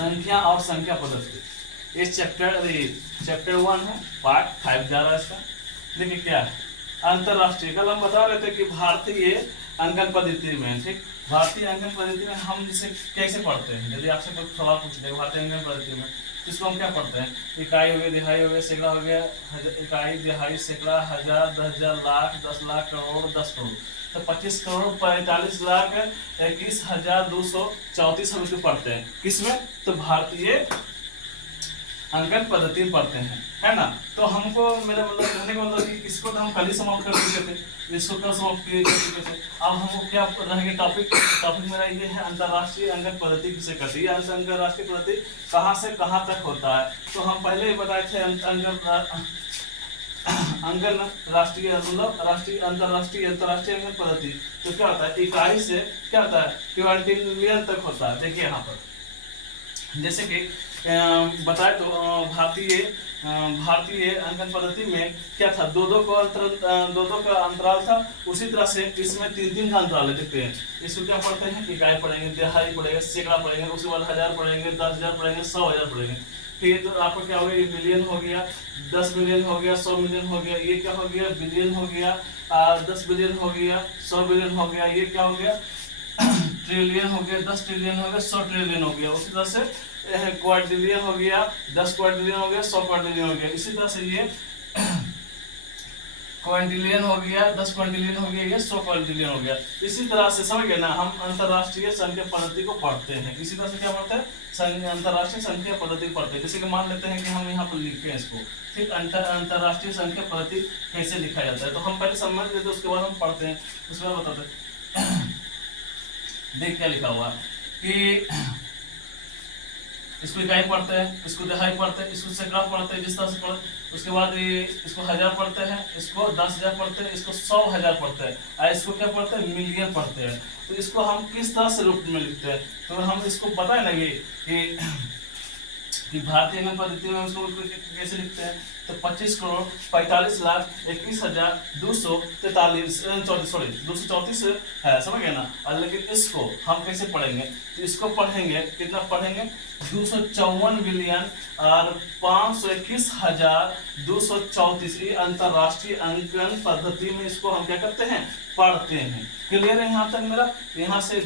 संख्या और संख्या पद्धति। इस चैप्टर 1 है, पार्ट 5 जा रहा है इसका। देखिए क्या है अंतरराष्ट्रीय। कल हम बता रहे थे कि भारतीय अंकन पद्धति में, ठीक, भारतीय अंकन पद्धति में हम जिसे कैसे पढ़ते हैं। यदि आपसे कोई सवाल पूछ ले भारतीय अंकन पद्धति में, इसको हम क्या पढ़ते हैं? इकाई हो गया, दिहाई हो गया, सैकड़ा हो गया, इकाई, दिहाई, सैकड़ा, हजार, 10,000, लाख, 10 लाख, करोड़, 10 करोड़। तो 25 करोड़ 45 लाख 21,234 हम इसको पढ़ते हैं। किसमें? तो भारतीय अंकन पद्धति में पढ़ते हैं, है ना। तो हमको मेरा मतलब कहने का मतलब कि इसको तो हम कल ही समाप्त कर चुके थे, इसको कल समाप्त कर चुके थे। अब हमको क्या रहेंगे टॉपिक मेरा ये है अंतरराष्ट्रीय अंकन पद्धति किसे कहते हैं। अंतरराष्ट्रीय पद्धति कहाँ से कहाँ तक होता है। तो हम पहले ही बताए थे अंकन राष्ट्रीय मतलब अंतरराष्ट्रीय अंकन पद्धति तो क्या होता है, इकाई से क्या होता है क्विंटिलियन तक होता है। देखिए यहाँ पर जैसे कि बताए तो भारतीय अंकन पद्धति में क्या था, दो का अंतराल था। उसी तरह से इसमें 3 का अंतराल है। देखते हैं इसको क्या पढ़ते हैं, इकाई पढ़ेंगे, दिहाई पढ़ेंगे, सैकड़ा पढ़ेंगे, उसके बाद 1000 पढ़ेंगे, 10,000 पढ़ेंगे, 100,000 पढ़ेंगे। फिर तो आपको क्या हो गया, ये मिलियन हो गया, 10 मिलियन हो गया, 100 मिलियन हो गया, ये क्या हो गया, बिलियन हो गया, 10 बिलियन हो गया, 100 बिलियन हो गया, ये क्या हो गया, ट्रिलियन हो गया, 10 ट्रिलियन हो गया, 100 ट्रिलियन हो गया। उसी तरह से क्वाड्रिलियन हो गया, 10 क्वाड्रिलियन हो गया, 100 क्वाड्रिलियन हो गया। इसी तरह से ये क्वाड्रिलियन हो गया, 10 क्वाड्रिलियन हो गया, ये 100 क्वाड्रिलियन हो गया। इसी तरह से समझ गए ना, हम अंतरराष्ट्रीय संख्या पद्धति को पढ़ते हैं। इसी तरह से क्या पढ़ते हैं, अंतरराष्ट्रीय संख्या पद्धति पढ़ते हैं। जैसे कि मान लेते हैं कि हम यहाँ पर लिखते हैं इसको, ठीक, अंतरराष्ट्रीय संख्या पद्धति कैसे लिखा जाता है। तो हम पहले समझ लेते हैं, उसके बाद हम पढ़ते हैं, उसके बाद बताते हैं। देख क्या लिखा हुआ कि इसको इकाई पढ़ते हैं, इसको दिहाई पढ़ते हैं, इसको सैकड़ा पढ़ते हैं, जिस तरह से पढ़ते। उसके बाद ये इसको 1000 पढ़ते हैं, इसको 10,000 पढ़ते हैं, इसको 100,000 पढ़ते हैं, और इसको क्या पढ़ते हैं, मिलियन पढ़ते हैं। तो इसको हम किस तरह से रूप में लिखते हैं, तो हम इसको बताए ना कि भारतीय अंकन पद्धति में उसको कैसे लिखते हैं। तो 25 करोड़ 45 लाख 21,234 है, समझ गए ना। और लेकिन इसको हम कैसे पढ़ेंगे, तो इसको पढ़ेंगे, कितना पढ़ेंगे, 254 बिलियन और 521,234। ये अंतरराष्ट्रीय अंकन पद्धति में इसको हम क्या करते हैं, पढ़ते हैं। क्लियर है यहाँ तक मेरा। यहाँ से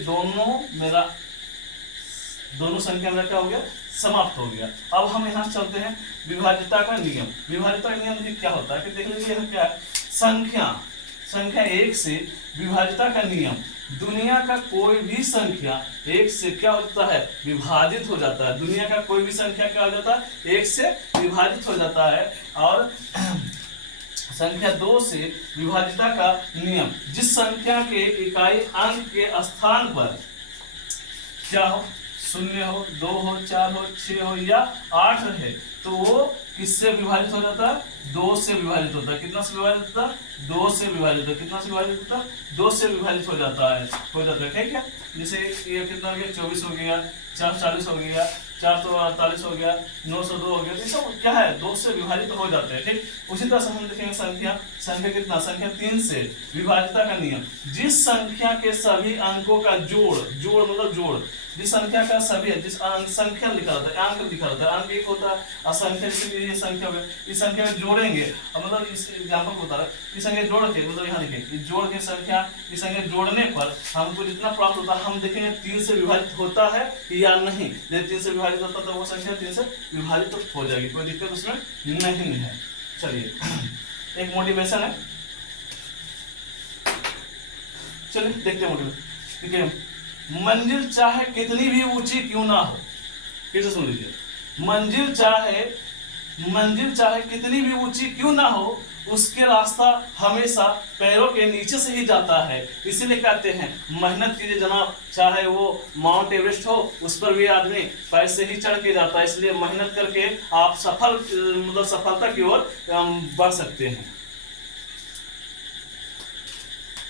दोनों संख्या मेरा क्या हो गया, समाप्त हो गया। अब हम यहाँ चलते हैं विभाज्यता का नियम। विभाज्यता का नियम क्या होता है कि देख लीजिए यहाँ क्या है, संख्या 1 से विभाज्यता का नियम। दुनिया का कोई भी संख्या 1 से क्या होता है, विभाजित हो जाता है। दुनिया का कोई भी संख्या क्या हो जाता है, 1 से विभाजित हो जाता है। और संख्या 2 से विभाज्यता का नियम, जिस संख्या के इकाई अंक के स्थान पर क्या हो, 0 हो, 2 हो, 4 हो, 6 हो या 8 रहे, तो वो किससे विभाजित हो जाता है, 2 से विभाजित होता है। कितना से विभाजित होता है, 2 से विभाजित होता है। कितना से विभाजित होता है, 2 से विभाजित हो जाता है, ठीक है। जैसे ये कितना हो गया, 24 हो गया, 440 हो गया, 448 हो गया, 902 हो गया। ये सब क्या है, 2 से विभाजित हो जाते हैं, ठीक। उसी तरह से हम देखेंगे संख्या कितना, संख्या 3 से विभाज्यता का नियम, जिस संख्या के सभी अंकों का जोड़ मतलब जोड़, जिस संख्या का सभी, जिस संख्या लिखा रहता है, अंक लिखा रहता है, अंक एक होता है, और संख्या जैसे ये संख्या हो गया, इस संख्या में जोड़ेंगे। मतलब इस एग्जाम्पल को बता रहा है, इस संख्या जोड़ के, मतलब यहाँ देखिए जोड़ के संख्या, इस संख्या जोड़ने पर हमको जितना प्राप्त होता है, हम देखेंगे 3 से विभाजित होता है या नहीं। यदि 3 से विभाजित होता है तो वो संख्या 3 से विभाजित तो हो जाएगी, कोई दिक्कत उसमें नहीं है। चलिए एक मोटिवेशन है, चलिए देखते हैं मोटिवेशन, ठीक है। मंजिल चाहे कितनी भी ऊंची क्यों ना हो, फिर से सुन लीजिए, मंजिल चाहे कितनी भी ऊंची क्यों ना हो, उसके रास्ता हमेशा पैरों के नीचे से ही जाता है। इसीलिए कहते हैं मेहनत कीजिए जनाब, चाहे वो माउंट एवरेस्ट हो, उस पर भी आदमी पैर से ही चढ़ के जाता है। इसलिए मेहनत करके आप सफलता की ओर बढ़ सकते हैं।